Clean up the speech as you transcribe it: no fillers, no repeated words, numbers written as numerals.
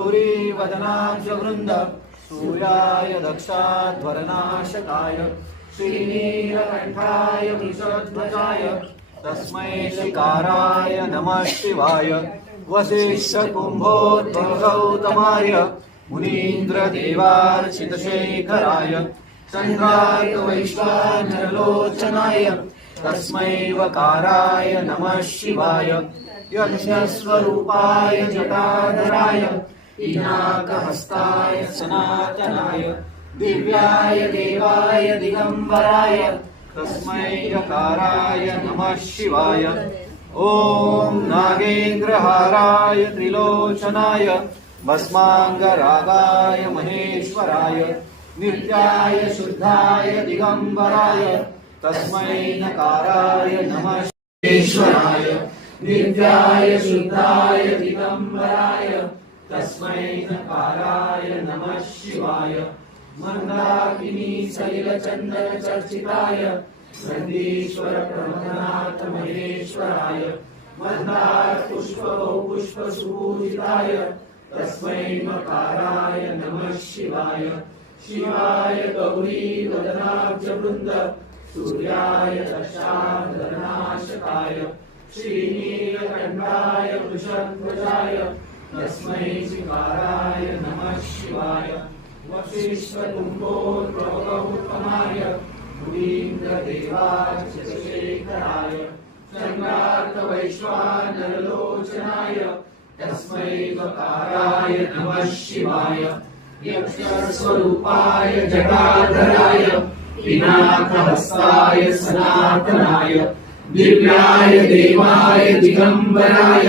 गौरी वदनाब्ज वृंद सूर्याय दक्षाध्वरनाशकाय श्रीनीलकंठाय वृषध्वजाय तस्मै श्रीकाराय नमः शिवाय वसिष्ठकुम्भोद्भवगौतमाय मुनीन्द्रदेवार्चितशेखराय चन्द्रार्कवैश्वानरलोचनाय तस्मै वकाराय नमः शिवाय यक्षस्वरूपाय जटाधराय पिनाकहस्ताय सनातनाय दिव्याय देवाय दिगंबराय तस्मै यकाराय नमः शिवाय ओम नागेन्द्रहाराय त्रिलोचनाय भस्मांगरागाय महेश्वराय नित्याय शुद्धाय दिगंबराय तस्मै नकाराय नमः शिवाय नित्याय शुद्धाय दिगंबराय तस्मै नकाराय नमः शिवाय मंदाकिनी शैलचंदन चर्चिताय नंदीश्वर प्रमथनाथ महेश्वराय मंदार पुष्प सुपूजिताय तस्मै मकाराय नमः शिवाय शिवाय गौरी वदनाब्ज वृंद सूर्याय दक्षाध्वरनाशकाय श्रीनीलकंठाय वृषध्वजाय तस्मै श्रीकाराय नमः शिवाय वसिष्ठकुम्भोद्भवगौतमाय मुनीन्द्रदेवार्चितशेखराय चन्द्रार्कवैश्वानरलोचनाय तस्मै वकाराय नमः शिवाय यक्षस्वरूपाय जटाधराय पिनाकहस्ताय सनातनाय दिव्याय देवाय दिगंबराय